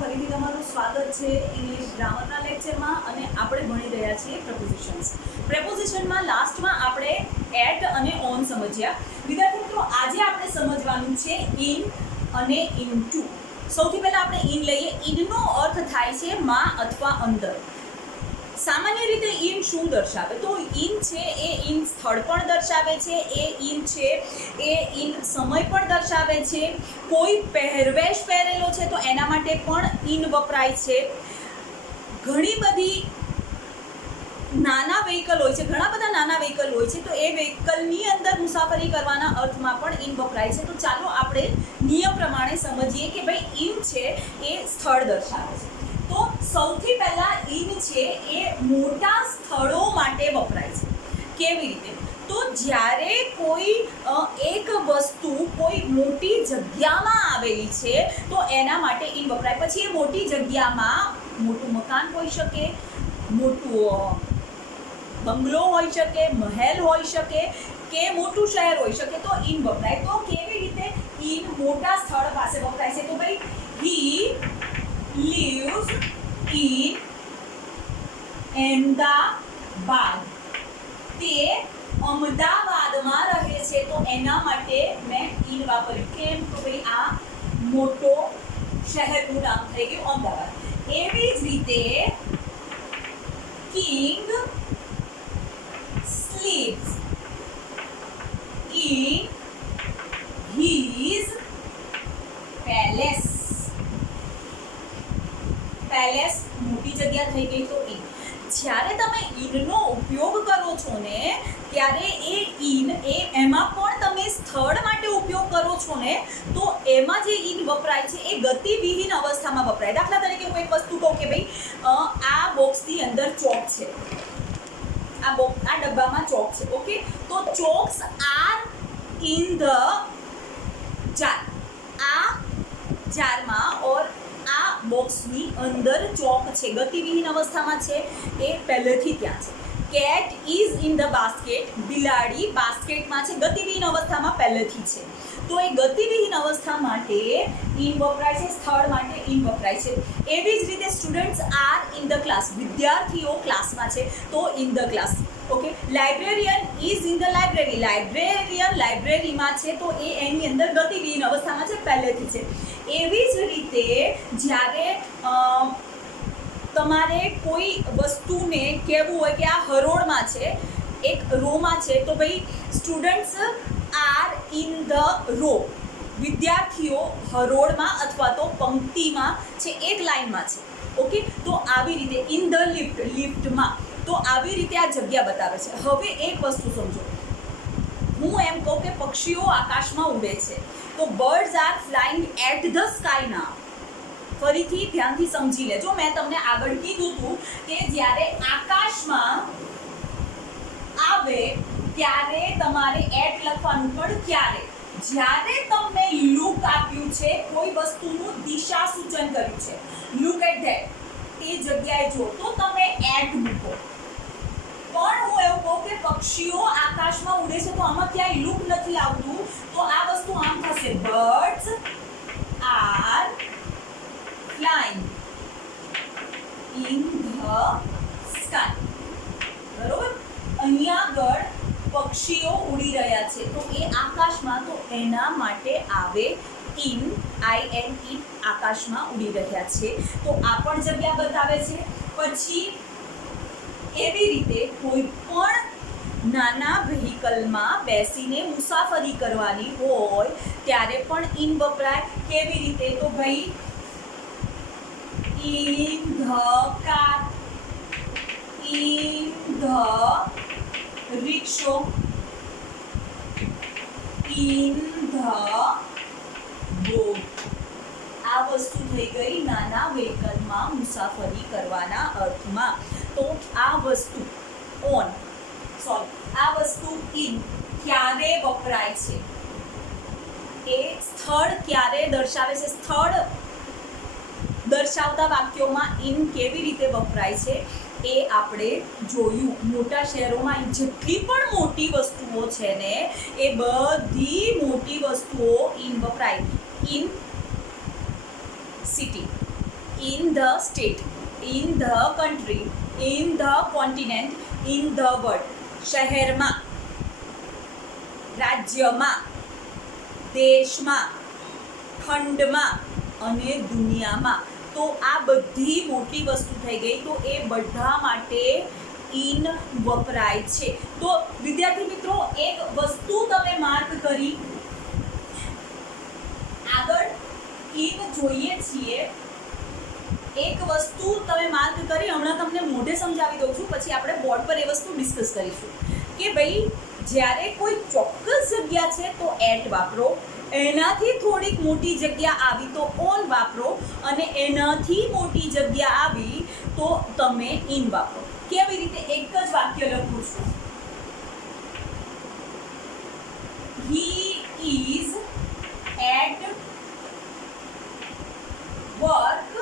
ફરીથી તમારું સ્વાગત છે ઇંગ્લિશ ગ્રામરના લેક્ચરમાં અને આપણે ભણી રહ્યા છીએ પ્રપોઝિશન્સ. પ્રપોઝિશનમાં લાસ્ટમાં આપણે એટ અને ઓન સમજ્યા. વિદ્યાર્થી મિત્રો, આજે આપણે સમજવાનું છે ઇન અને ઇનટુ. સૌથી પહેલાં આપણે ઇન લઈએ. ઇનનો અર્થ થાય છે માં અથવા અંદર. સામાન્ય રીતે ઇન શું દર્શાવે? તો ઇન છે એ ઇન સ્થળ પણ દર્શાવે છે, એ ઇન છે એ ઇન સમય પણ દર્શાવે છે. કોઈ પહેરવેશ પહેરેલો છે તો એના માટે પણ ઇન વપરાય છે. ઘણી બધી નાના વ્હીકલ હોય છે, ઘણા બધા નાના વ્હીકલ હોય છે, તો એ વ્હીકલની અંદર મુસાફરી કરવાના અર્થમાં પણ ઇન વપરાય છે. તો ચાલો આપણે નિયમ પ્રમાણે સમજીએ કે ભાઈ ઇન છે એ સ્થળ દર્શાવે છે. તો સૌથી પહેલાં ઇન છે એ મોટા સ્થળો માટે વપરાય છે. કેવી રીતે? તો જ્યારે કોઈ એક વસ્તુ કોઈ મોટી જગ્યામાં આવેલી છે તો એના માટે ઇન વપરાય. પછી એ મોટી જગ્યામાં મોટું મકાન હોઈ શકે, મોટું બંગલો હોઈ શકે, મહેલ હોઈ શકે કે મોટું શહેર હોઈ શકે, તો ઇન વપરાય. તો કેવી રીતે ઇન મોટા સ્થળ પાસે વપરાય છે? તો ભાઈ હી lives in અમદાવાદ. તે અમદાવાદમાં રહે છે તો એના માટે મેં ઇન વાપર્યું. કેમ? તો ભાઈ આ મોટો શહેરનું નામ થઈ ગયું અમદાવાદ. એવી જ રીતે king sleeps in his palace. Palace મોટી જગ્યા થઈ ગઈ તો ઇન. જ્યારે તમે ઇનનો ઉપયોગ કરો છો ને ત્યારે એ ઇન એમાં પણ તમે સ્થળ માટે ઉપયોગ કરો છો ને તો એમાં જે ઇન વપરાય છે એ ગતિવિહીન અવસ્થામાં વપરાય. દાખલા તરીકે હું એક વસ્તુ કહું કે ભાઈ આ બોક્સની અંદર ચોક છે, આ ડબ્બામાં ચોક છે. ઓકે, તો ચોક્સ આર ઇન ધ જાર. આ જારમાં ઓર આ બોક્સની અંદર ચોક છે, ગતિવિહીન અવસ્થામાં છે, એ પહેલેથી ત્યાં છે. Cat is in the basket. બિલાડી બાસ્કેટમાં છે, ગતિવિહીન અવસ્થામાં પહેલેથી છે. તો એ ગતિવિહીન અવસ્થા માટે ઇન વપરાય છે, સ્થળ માટે ઇન વપરાય છે. એવી જ રીતે students are in the class. વિદ્યાર્થીઓ ક્લાસમાં છે તો in the class. Okay, librarian is in the library. Librarian લાઇબ્રેરીમાં છે તો એ એની અંદર ગતિવિહીન અવસ્થામાં છે, પહેલેથી છે. એવી જ રીતે જ્યારે તમારે કોઈ વસ્તુને કહેવું હોય કે આ હરોળમાં છે, એક રોમાં છે, તો ભાઈ students are in the row. વિદ્યાર્થીઓ હરોળમાં અથવા તો પંક્તિમાં છે, એક લાઇનમાં છે. ઓકે, તો આવી રીતે ઇન ધ લિફ્ટ, લિફ્ટમાં. તો આવી રીતે આ જગ્યા બતાવે છે. હવે એક વસ્તુ સમજો. હું એમ કહું કે પક્ષીઓ આકાશમાં ઉડે છે તો birds are flying at the sky now. ફરીથી ધ્યાનથી સમજી લેજો. મેં તમને આગળ કીધું હતું કે જ્યારે આકાશમાં આવે ત્યારે તમારે એટ લખવાનું. પણ ક્યારે? જ્યારે તમને લુક આપ્યું છે, કોઈ વસ્તુનું દિશા સૂચન કર્યું છે, લુક એટ ધેટ, તે જગ્યાએ જો, તો તમે એટ મૂકો. પણ હું એવું કહું કે પક્ષીઓ આકાશમાં ઉડે છે તો આમાં ક્યાંય લુક નથી આવતું, તો આ વસ્તુ આમ થશે, birds are flying in the sky. બરોબર? અહીંયા આગળ પક્ષીઓ ઉડી રહ્યા છે તો એ આકાશમાં, તો એના માટે આવે ઇન, IN, ઇન. આકાશમાં ઉડી રહ્યા છે તો આ પણ જગ્યા બતાવે છે. પછી એવી રીતે કોઈ પણ નાના વ્હીકલમાં બેસીને મુસાફરી કરવાની હોય ત્યારે પણ ઇન વપરાય. કેવી રીતે? તો ભાઈ in the car, in the રિક્ષો, ઇન ધ બોટ. આ વસ્તુ થઈ ગઈ નાના વ્હીકલમાં મુસાફરી કરવાના અર્થમાં. તો આ વસ્તુ ઓન, સોરી, આ વસ્તુ ઇન ક્યારે વપરાય છે, એ સ્થળ ક્યારે દર્શાવે છે, સ્થળ દર્શાવતા વાક્યોમાં ઇન કેવી રીતે વપરાય છે એ આપણે જોયું. મોટા શહેરોમાં જેટલી પણ મોટી વસ્તુઓ છે ને એ બધી મોટી વસ્તુઓ ઇન વપરાય. In city, the state, in the country, in the continent, in the world. શહેરમાં, રાજ્યમાં, દેશમાં, ખંડમાં અને દુનિયામાં. તો આ બધી મોટી વસ્તુ થઈ ગઈ. તો એ બધા માટે ઇન વપરાય છે. તો વિદ્યાર્થી મિત્રો, એક વસ્તુ તમે માર્ક કરી, આગળ ઇન જોઈએ છીએ. એક વસ્તુ તમે માર્ક કરી, હમણાં તમને મોઢે સમજાવી દઉં છું, પછી આપણે બોર્ડ પર એ વસ્તુ ડિસ્કસ કરીશું કે ભાઈ જ્યારે કોઈ ચોક્કસ જગ્યા છે તો એટ વાપરો, એનાથી થોડીક મોટી જગ્યા આવી તો ઓન વાપરો, અને એનાથી મોટી જગ્યા આવી તો તમે ઇન વાપરો. કેવી રીતે? એક જ વાક્ય લખું છું. He is at work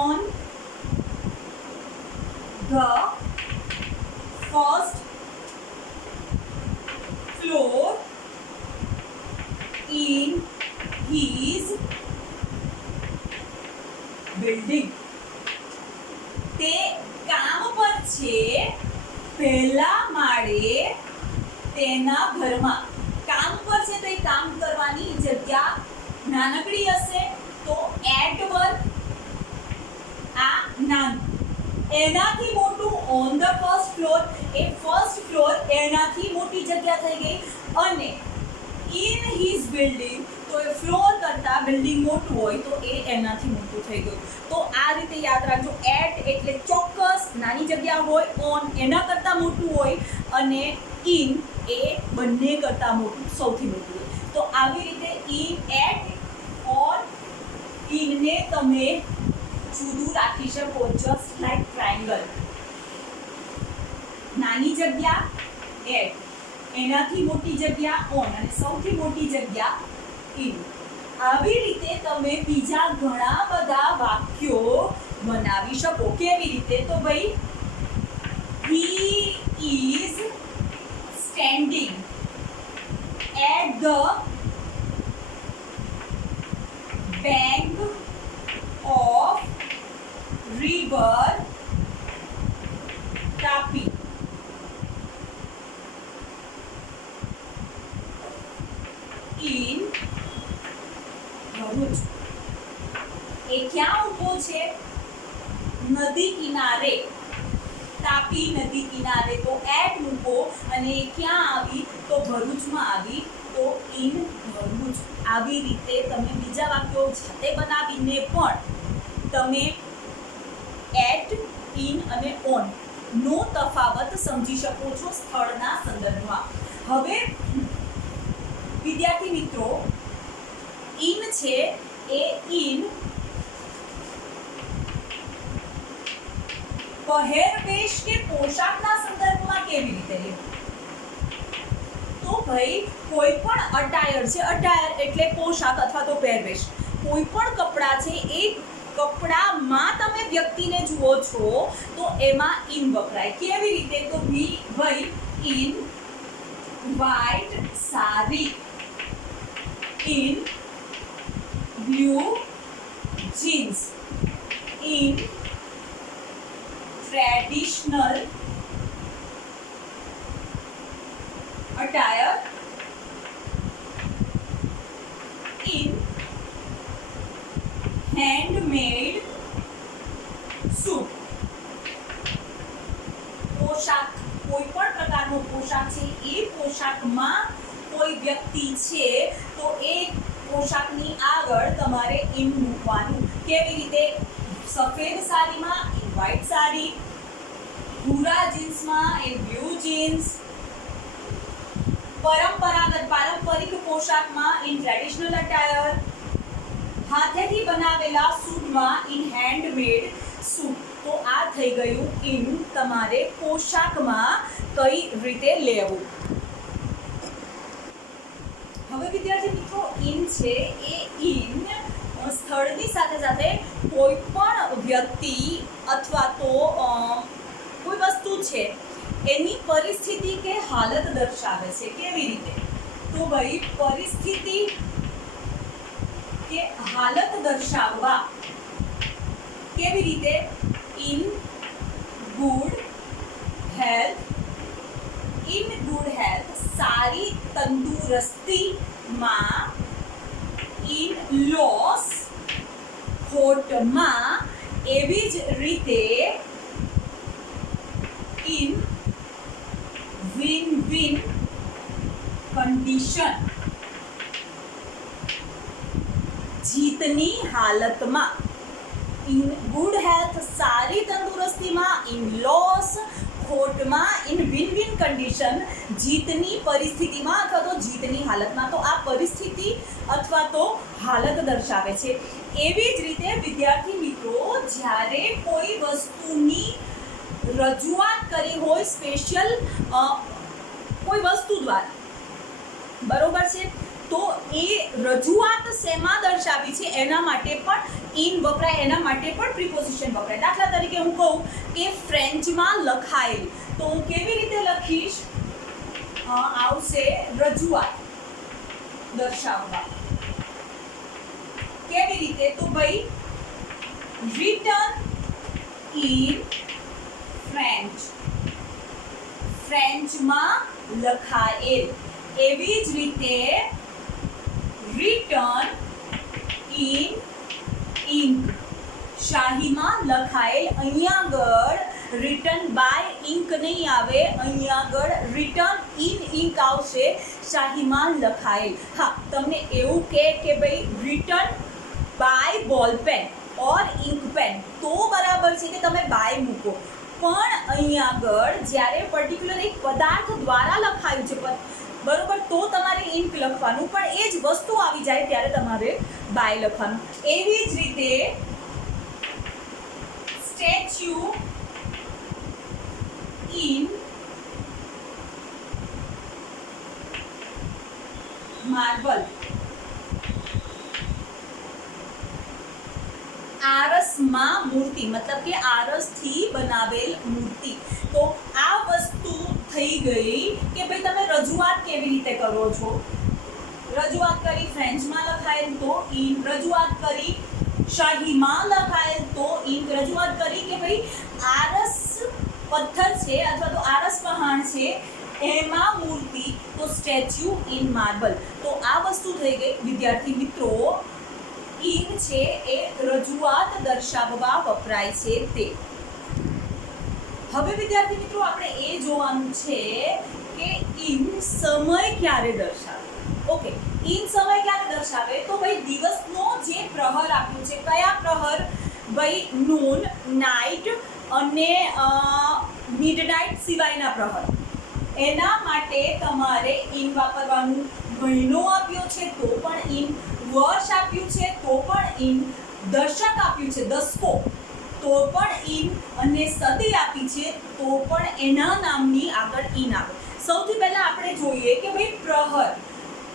on the first floor in his building. તે કામ પર છે પહેલા માળે તેના ઘરમાં. કામ પર છે તો એ કામ કરવાની જગ્યા નાનકડી હશે તો એટ વર્ક, આ નાનું. એનાથી મોટું on the first floor, A first floor એનાથી મોટી જગ્યા થઈ ગઈ. અને ઇન હિઝ બિલ્ડિંગ, તો એ ફ્લોર કરતા બિલ્ડિંગ મોટું હોય તો એ એનાથી મોટું થઈ ગયું. તો આ રીતે યાદ રાખજો. એટ એટલે ચોક્કસ નાની જગ્યા હોય, ઓન એના કરતાં મોટું હોય, અને ઇન એ બંને કરતાં મોટું, સૌથી મોટું હોય. તો આવી રીતે ઇન, એટ, ઓન, ઇનને તમે જુદું રાખી શકો. Just like triangle. નાની જગ્યા એટ, એનાથી મોટી જગ્યા ઓન, અને સૌથી મોટી જગ્યા ઇન. આવી રીતે તમે બીજા ઘણા બધા વાક્યો બનાવી શકો. કેવી રીતે? તો ભાઈ he is standing at the bank of river Tapi. In Bharuch. એ ક્યાં ઊભો છે? નદી કિનારે. તાપી નદી કિનારે. તો એટ મૂકો, અને એ ક્યાં આવી? તો ભરૂચમાં આવી. તો ઇન ભરૂચ. આવી રીતે તમે બીજા વાક્યો જાતે બનાવીને પણ તમે એટ, ઇન અને ઓન નો તફાવત સમજી શકો છો સ્થળના સંદર્ભમાં. હવે વિદ્યાર્થી મિત્રો, ઇન છે એ ઇન પહેરવેશ કે પોશાકના સંદર્ભમાં કેવી રીતે લેવું? તો ભાઈ કોઈ પણ અટાયર છે, અટાયર એટલે પોશાક અથવા તો પહેરવેશ. કોઈ પણ કપડાં છે એ કપડામાં તમે વ્યક્તિને જુઓ છો તો એમાં ઇન વપરાય. કેવી રીતે? તો ભાઈ in white sari, in blue jeans, in traditional attire, in handmade suit. પોશાક, કોઈ પણ પ્રકારનો પોશાક છે એ પોશાકમાં કોઈ વ્યક્તિ છે તો એ પોશાકની આગળ તમારે ઇન મૂકવાનું. કેવી રીતે? સફેદ સાડીમાં ઇન વ્હાઇટ સાડી, ભૂરા જીન્સમાં ઇન બ્લુ જીન્સ, પારંપરિક પોશાકમાં ઇન ટ્રેડિશનલ અટાયર, હાથેથી બનાવેલા સૂટમાં ઇન હેન્ડમેડ સૂટ. તો આ થઈ ગયું ઇન તમારે પોશાકમાં કઈ રીતે લેવું. હવે વિદ્યાર્થી મિત્રો, ઇન છે એ ઇન સ્થળની સાથે સાથે કોઈ પણ વ્યક્તિ અથવા તો કોઈ વસ્તુ છે એની પરિસ્થિતિ કે હાલત દર્શાવે છે. કેવી રીતે? તો ભાઈ પરિસ્થિતિ કે હાલત દર્શાવવા કેવી રીતે ઇન ગુડ હેલ્થ સારી તંદુરસ્તીમાં ઇન લોસ ખોટમાં એવી જ રીતે ઇન વિન વિન કન્ડિશન જીતની હાલતમાં ઇન ગુડ હેલ્થ સારી તંદુરસ્તીમાં ઇન લોસ ખોટમાં ઇન વિન વિન કન્ડિશન જીતની પરિસ્થિતિમાં અથવા તો જીતની હાલતમાં. તો આ પરિસ્થિતિ અથવા તો હાલત દર્શાવે છે. એવી જ રીતે વિદ્યાર્થી મિત્રો જ્યારે કોઈ વસ્તુની રજૂઆત કરી હોય સ્પેશિયલ કોઈ વસ્તુ દ્વારા, બરોબર છે, તો એ રજૂઆત શેમાં દર્શાવી છે એના માટે પણ ઇન વપરાય, એના માટે પણ પ્રિપોઝિશન વપરાય. દાખલા તરીકે હું કહું કે ફ્રેન્ચમાં લખાયેલ, તો હું કેવી રીતે લખીશ? આવશે રજૂઆત દર્શાવવા. કેવી રીતે? તો ભાઈ રિટન ઇન ફ્રેન્ચ, ફ્રેન્ચમાં લખાયેલ. એવી જ રીતે રિટન ઇન ઇન્ક, શાહીમાં લખાયેલ. અહીંયા આગળ રિટન બાય ઇન્ક નહીં આવે, અહીંયા આગળ રિટન ઇન ઇન્ક આવશે, શાહીમાં લખાયેલ. હા, તમને એવું કે ભાઈ રિટન બાય બોલ પેન ઓર ઇન્ક પેન, તો બરાબર છે કે તમે બાય મૂકો. પણ અહીંયા આગળ જ્યારે પર્ટિક્યુલર એક પદાર્થ દ્વારા લખાયું છે, બરોબર, તો તમારે ઇન્ક લખવાનું, પણ એ જ વસ્તુ આવી જાય ત્યારે તમારે બાય લખવાનું. એવી જ રીતે સ્ટેચ્યુ ઇન માર્બલ, આરસમાં મૂર્તિ, મતલબ કે આરસથી બનાવેલ મૂર્તિ. તો આ વસ્તુ થઈ ગઈ કે ભાઈ તમે રજૂઆત કેવી રીતે કરો છો. રજૂઆત કરી ફ્રેન્ચમાં લખાયેલ તો ઇન, રજૂઆત કરી શાહીમાં લખાયેલ તો ઇન, રજૂઆત કરી કે ભાઈ આરસ પથ્થર છે અથવા તો આરસ પહાણ છે એમાં મૂર્તિ, તો સ્ટેચ્યુ ઇન માર્બલ. તો આ વસ્તુ થઈ ગઈ વિદ્યાર્થી મિત્રો. ઇન છે એ રજૂઆત દર્શાવવા વપરાય છે તે. હવે વિદ્યાર્થી મિત્રો આપણે એ જોવાનું છે કે ઇન સમય ક્યારે દર્શાવે. ઓકે, ઇન સમય ક્યારે દર્શાવે? તો ભાઈ દિવસનો જે પ્રહર આપ્યું છે, કયા પ્રહર? ભાઈ નૂન, નાઇટ અને મિડનાઇટ સિવાયના પ્રહર. એના માટે તમારે ઇન વાપરવાનું. મહિનો આપ્યો છે તો પણ ઇન, વર્ષ આપ્યું છે તો પણ ઇન, દશક આપ્યું છે દસકો તો પણ ઇન, અને સદી આપી છે તો પણ એના નામની આગળ ઇન આવે. સૌથી પહેલા આપણે જોઈએ કે ભાઈ પ્રહર.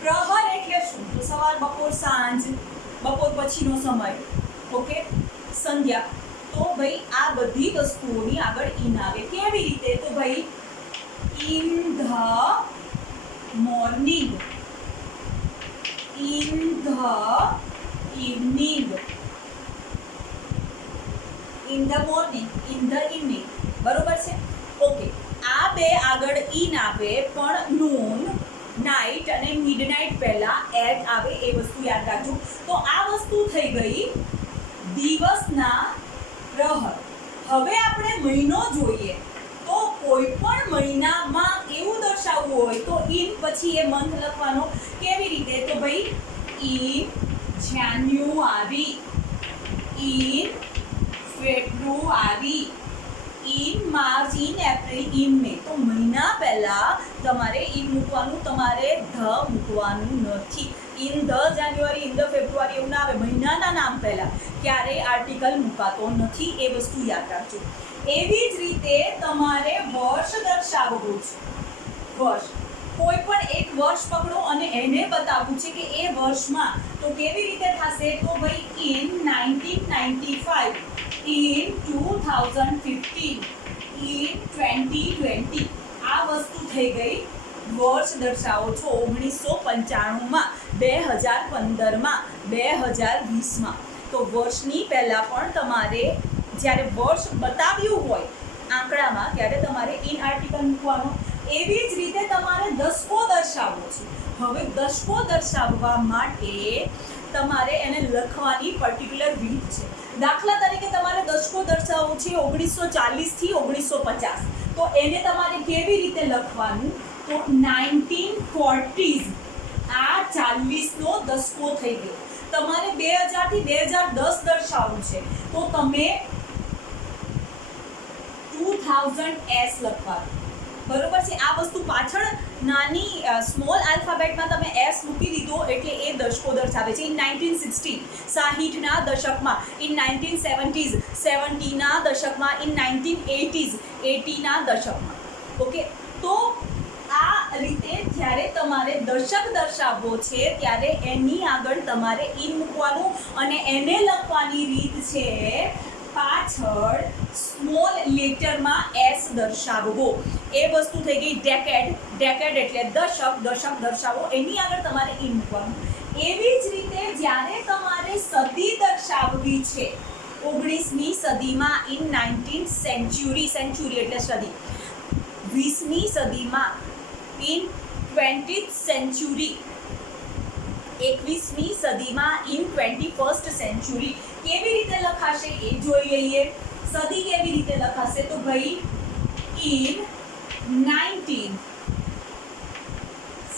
પ્રહર એટલે શું? તો સવાર, બપોર, સાંજ, બપોર પછીનો સમય, ઓકે, સંધ્યા. તો ભાઈ આ બધી વસ્તુઓની આગળ ઇન આવે. કેવી રીતે? તો ભાઈ in the morning, in the evening, in the morning, in the evening, બરોબર છે. ઓકે, આ બે આગળ ઇન આવે, પણ નૂન, નાઇટ અને મિડનાઇટ પહેલા એટ આવે, એ વસ્તુ યાદ રાખજો. તો આ વસ્તુ થઈ ગઈ દિવસના પ્રહર. હવે આપણે મહિનો જોઈએ. તો કોઈ પણ મહિનામાં એવું દર્શાવવું હોય તો ઇન પછી એ મંથ લખવાનો. કેવી રીતે? તો ભાઈ in January, in February, in March, in April, in May. તો મહિના પહેલા તમારે ઇન મૂકવાનું, તમારે ધ મૂકવાનું નથી. In the January, in the February એવું ના આવે. મહિનાના નામ પહેલા ક્યારેય આર્ટિકલ મૂકાતો નથી, એ વસ્તુ યાદ રાખજો. એવી જ રીતે તમારે વર્ષ દર્શાવવું છે. વર્ષ, કોઈ પણ એક વર્ષ પકડો અને એને બતાવવું છે કે એ વર્ષમાં. તો કેવી રીતે થશે? તો ભાઈ ઇન 1995, ઇન 2015, ઇન 2020. આ વસ્તુ થઈ ગઈ વર્ષ દર્શાવો છો 1995માં, 2015માં, 2020માં, તો વર્ષની પહેલાં પણ તમારે જ્યારે વર્ષ બતાવ્યું હોય આંકડામાં ત્યારે તમારે ઇન આર્ટિકલ મૂકવાનો. એવી જ રીતે તમારે દશકો દર્શાવવો છે. હવે દશકો દર્શાવવા માટે તમારે એને લખવાની પર્ટિક્યુલર રીત છે. દાખલા તરીકે તમારે દશકો દર્શાવવો છે 1940 થી 1950, તો એને તમારે કેવી રીતે લખવાનું? તો 1940s, આ 40નો દશકો થઈ ગયો. તમારે 2000 થી 2010 દર્શાવવું છે તો તમે 2000s લખવાનું. બરોબર છે? આ વસ્તુ પાછળ નાની સ્મોલ આલ્ફાબેટમાં તમે એસ મૂકી દીધો એટલે એ દશકો દર્શાવે છે. ઇન 1960, 60ના દશકમાં. ઇન 1970s, 70ના દશકમાં. ઇન 1980s, 80ના દશકમાં. ઓકે, તો આ રીતે જ્યારે તમારે દશક દર્શાવવો છે ત્યારે એની આગળ તમારે ઇન મૂકવાનું અને એને લખવાની રીત છે પાછળ સ્મોલ લેટરમાં એસ દર્શાવવો. એ વસ્તુ થઈ ગઈ ડેકેડ. ડેકેડ એટલે દશક. દશક દર્શાવો એની આગળ તમારે ઇન મૂકવાનું. એવી જ રીતે જ્યારે તમારે સદી દર્શાવવી છે 19મી સદીમાં, ઇન 19th century, સેન્ચુરી એટલે સદી, 20મી સદીમાં, ઇન 20th century, 21મી સદીમાં, ઇન 21st century. કેવી રીતે લખાશે એ જોઈ લઈએ. સદી કેવી રીતે લખાશે? તો ભાઈ ઇન 19th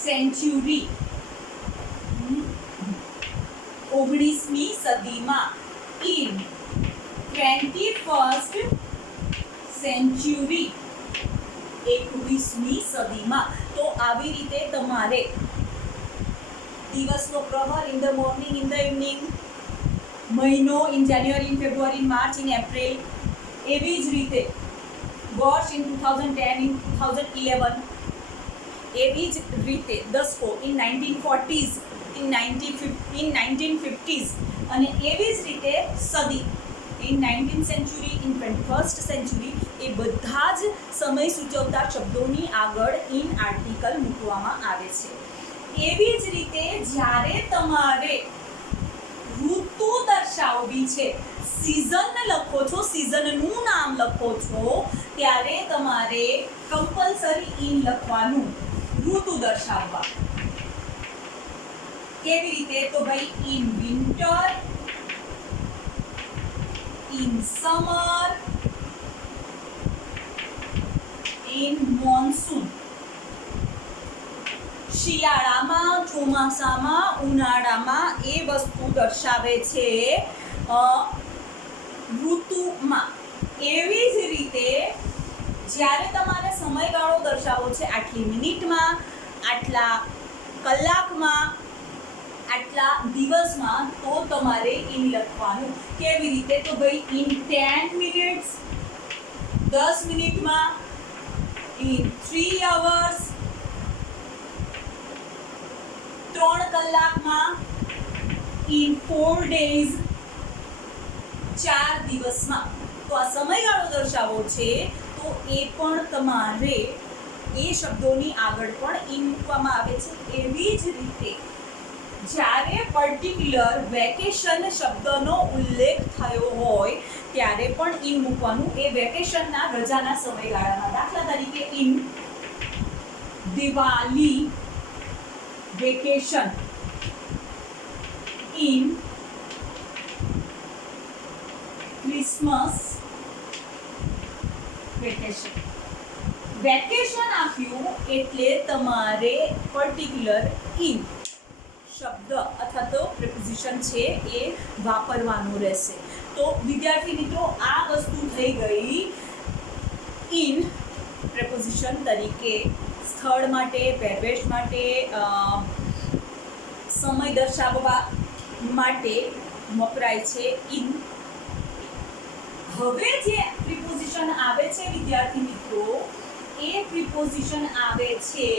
century, 19મી સદીમાં, ઇન 21st century, 21મી સદીમાં. તો આવી રીતે તમારે દિવસનો પ્રહર, in the morning, in the evening, મહિનો, in January, in February, in March, in April. એવી જ રીતે વર્ષ, ઇન 2010, ઇન 2011. એવી જ રીતે દશકો, ઇન 1940s, ઇન 1950s. અને એવી જ રીતે સદી, in 19th century, in 21st century. એ બધા જ સમય સૂચવતા શબ્દોની આગળ ઇન આર્ટિકલ મૂકવામાં આવે છે. એવી જ રીતે જ્યારે તમારે ઋતુ દર્શાવવી છે, સિઝન લખો છો, સિઝનનું નામ લખો છો, ત્યારે તમારે કમ્પલસરી ઇન લખવાનું ઋતુ દર્શાવવા. કેવી રીતે? તો ભાઈ in winter, in summer, in monsoon. શિયાળામાં, ચોમાસામાં, ઉનાળામાં એ વસ્તુ દર્શાવે છે ઋતુમાં. એવી જ રીતે જ્યારે તમારે સમયગાળો દર્શાવવો છે આટલી મિનિટમાં, આટલા કલાકમાં, આટલા દિવસમાં, તો તમારે ઇન લખવાનું. કેવી રીતે? તો ભાઈ ઇન 10 minutes, 10 મિનિટમાં, ઇન 3 hours, 3 કલાકમાં, ઇન 4 days, 4 દિવસમાં. તો આ સમયગાળો દર્શાવવો છે તો એ પણ તમારે એ શબ્દોની આગળ પણ ઇન મૂકવામાં આવે છે. એવી જ રીતે જ્યારે પર્ટિક્યુલર વેકેશન શબ્દનો ઉલ્લેખ થયો હોય ત્યારે પણ ઇન મૂકવાનું. એ વેકેશનના રજાના સમયગાળામાં. દાખલા તરીકે in Diwali vacation, in Christmas vacation. Vacation આપ્યું એટલે તમારે પર્ટિક્યુલર ઇન શબ્દ અથવા તો પ્રિપોઝિશન છે એ વાપરવાનું રહેશે. તો વિદ્યાર્થી મિત્રો, આ વસ્તુ થઈ ગઈ ઇન પ્રિપોઝિશન તરીકે. સ્થળ માટે, પહેરવેશ માટે, સમય દર્શાવવા માટે વપરાય છે ઇન. હવે જે પ્રિપોઝિશન આવે છે વિદ્યાર્થી મિત્રો, એ પ્રિપોઝિશન આવે છે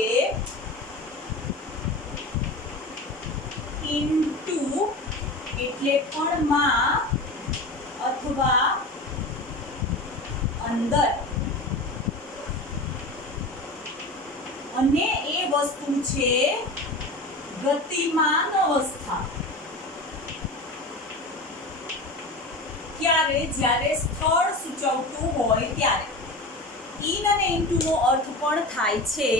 ઇનટુ, એટલે પણ માં અથવા અંદર. અને એ છે ગતિમાન અવસ્થા. ક્યારે? જ્યારે સ્થળ સૂચવતું હોય ત્યારે. ઇન અને ઇનટુ નો અર્થ પણ થાય છે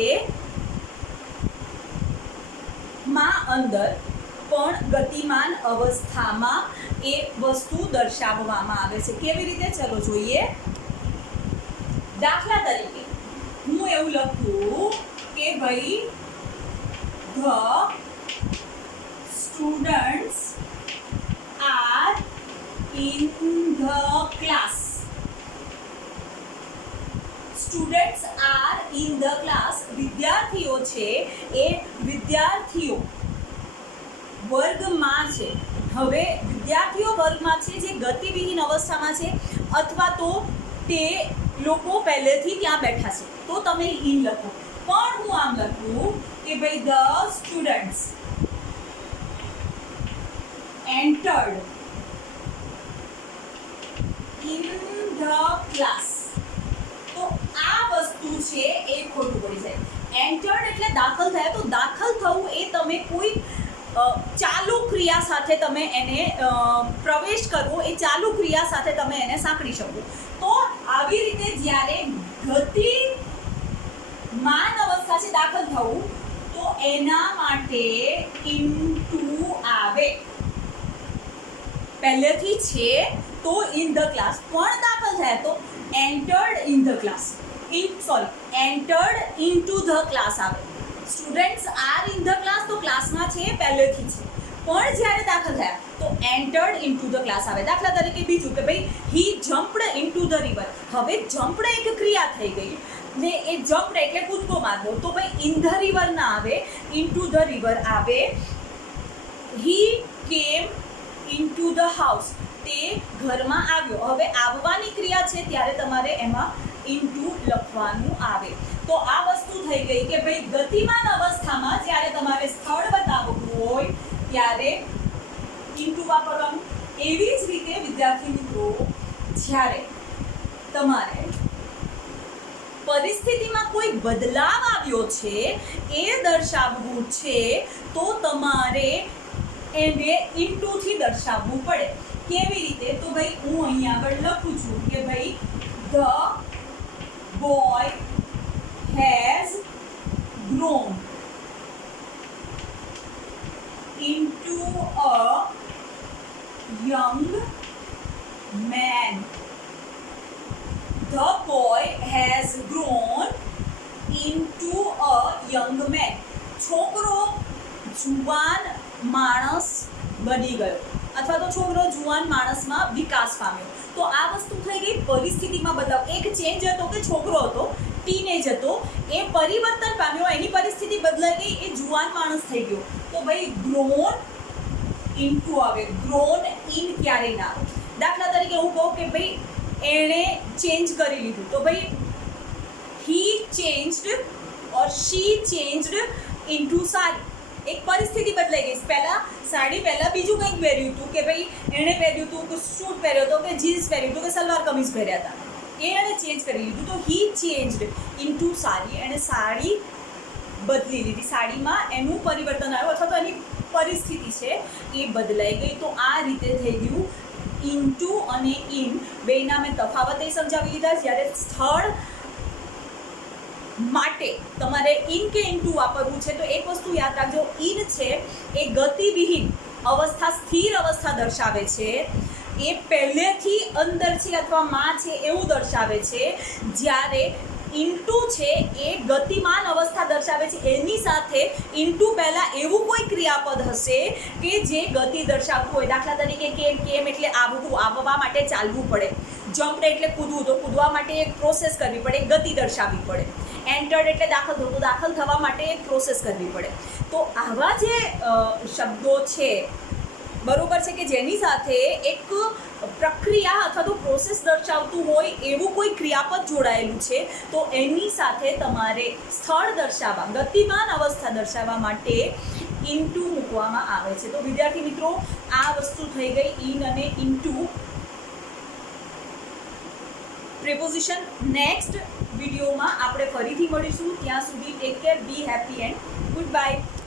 માં અંદર, પણ ગતિમાન અવસ્થામાં એ વસ્તુ દર્શાવવામાં આવે છે. કેવી રીતે? ચલો જોઈએ. દાખલા તરીકે હું એવું લખું કે ભાઈ the students are in the class. Students are in the class. વિદ્યાર્થીઓ છે એ વિદ્યાર્થીઓ વર્ગમાં છે. હવે વિદ્યાર્થીઓ વર્ગમાં છે જે ગતિવિહીન અવસ્થામાં છે, અથવા તો તે લોકો પહેલેથી ત્યાં બેઠા છે, તો તમે ઇન લખો. પણ હું આમ લખું કે ભાઈ the students entered in the class. તો આ વસ્તુ છે એ ખોટું પડી જાય. એન્ટર્ડ એટલે દાખલ થયા. તો દાખલ થવું એ તમે કોઈ ચાલુ ક્રિયા સાથે તમે એને પ્રવેશ કરવો, એ ચાલુ ક્રિયા સાથે તમે એને સાંકળી શકો. તો આવી રીતે જ્યારે ગતિમાન અવસ્થા છે દાખલ થવું, તો એના માટે ઇનટુ આવે. પહેલેથી છે તો ઇન ધ ક્લાસ, પણ દાખલ થયા તો entered in the class. Entered into the class આવે. Students are in the class, તો ક્લાસમાં છે પહેલેથી છે, પણ જ્યારે દાખલ થયા તો એન્ટર્ડ ઇનટુ ધ ક્લાસ આવે. દાખલા તરીકે બીજું કે ભાઈ હી જમ્પડ ઇનટુ ધ રિવર. હવે જમ્પડ એક ક્રિયા થઈ ગઈ ને એ જમ્પડ એટલે કૂદકો મારવો, તો ભાઈ ઇન ધ રિવર ના આવે, ઇનટુ ધ રિવર આવે. હી કેમ ઇનટુ ધ હાઉસ. તે ઘરમાં આવ્યો. હવે આવવાની ક્રિયા છે ત્યારે તમારે એમાં ઇનટુ લખવાનું આવે. તો આ વસ્તુ થઈ ગઈ કે ભાઈ ગતિમાન અવસ્થામાં જ્યારે તમારે સ્થળ બતાવવું હોય ત્યારે ઇનટુ વાપરવાનું. એવી જ રીતે વિદ્યાર્થી મિત્રો, જ્યારે તમારે પરિસ્થિતિમાં કોઈ બદલાવ આવ્યો છે એ દર્શાવવું છે, તો તમારે એને ઇનટુથી દર્શાવવું પડે. કેવી રીતે? તો ભાઈ હું અહીં આગળ લખું છું કે ભાઈ the boy has grown into a young man. The boy has grown into a young man. છોકરો જુવાન માણસ બની ગયો, અથવા તો છોકરો જુવાન માણસમાં વિકાસ પામ્યો. તો આ વસ્તુ થઈ ગઈ પરિસ્થિતિમાં બદલાવ. એક ચેન્જ હતો કે છોકરો હતો, ટીનેજ હતો, એ પરિવર્તન પામ્યો, એની પરિસ્થિતિ બદલાઈ ગઈ, એ જુવાન માણસ થઈ ગયો. તો ભાઈ ગ્રોન ઇનટુ આવે. ગ્રોન ઇન ક્યારે ના આવે? દાખલા તરીકે હું કહું કે ભાઈ એણે ચેન્જ કરી લીધું, તો ભાઈ હી ચેન્જડ ઓર શી ચેન્જડ ઇનટુ સાડી. એક પરિસ્થિતિ બદલાઈ ગઈ. પહેલા સાડી, પહેલા બીજું કંઈક પહેર્યું હતું કે ભાઈ એણે પહેર્યું હતું કે સૂટ પહેર્યો હતો કે જીન્સ પહેર્યું હતું કે સલવાર કમીઝ પહેર્યા હતા, એ એણે ચેન્જ કરી લીધું. તો હી ચેન્જડ ઇનટુ સાડી. એણે સાડી બદલી લીધી, સાડીમાં એનું પરિવર્તન આવ્યું, અથવા તો એની પરિસ્થિતિ છે એ બદલાઈ ગઈ. તો આ રીતે થઈ ગયું ઇનટુ અને ઇન બેના મેં તફાવત એ સમજાવી લીધા. જ્યારે સ્થળ માટે તમારે ઇન કે ઇનટુ વાપરવું છે, તો એક વસ્તુ યાદ રાખજો, ઇન છે એ ગતિવિહીન અવસ્થા, સ્થિર અવસ્થા દર્શાવે છે, એ પહેલેથી અંદર છે અથવા માં છે એવું દર્શાવે છે. જ્યારે ઇનટુ છે એ ગતિમાન અવસ્થા દર્શાવે છે. એની સાથે ઇનટુ પહેલાં એવું કોઈ ક્રિયાપદ હશે કે જે ગતિ દર્શાવતું હોય. દાખલા તરીકે કેમ, કેમ એટલે આવવું, આવવા માટે ચાલવું પડે. જમ્પ એટલે કૂદવું, તો કૂદવા માટે એક પ્રોસેસ કરવી પડે, ગતિ દર્શાવવી પડે. એન્ટર્ડ એટલે દાખલ થવું, તો દાખલ થવા માટે એક પ્રોસેસ કરવી પડે. તો આવા જે શબ્દો છે, બરોબર છે, કે જેની સાથે એક પ્રક્રિયા અથવા તો પ્રોસેસ દર્શાવતું હોય એવું કોઈ ક્રિયાપદ જોડાયેલું છે, તો એની સાથે તમારે સ્થળ દર્શાવવા, ગતિમાન અવસ્થા દર્શાવવા માટે ઇનટુ મૂકવામાં આવે છે. તો વિદ્યાર્થી મિત્રો, આ વસ્તુ થઈ ગઈ ઇન અને ઇનટુ પ્રિપોઝિશન. નેક્સ્ટ વિડીયોમાં આપણે ફરીથી મળીશું. ત્યાં સુધી take care, B happy and good bye.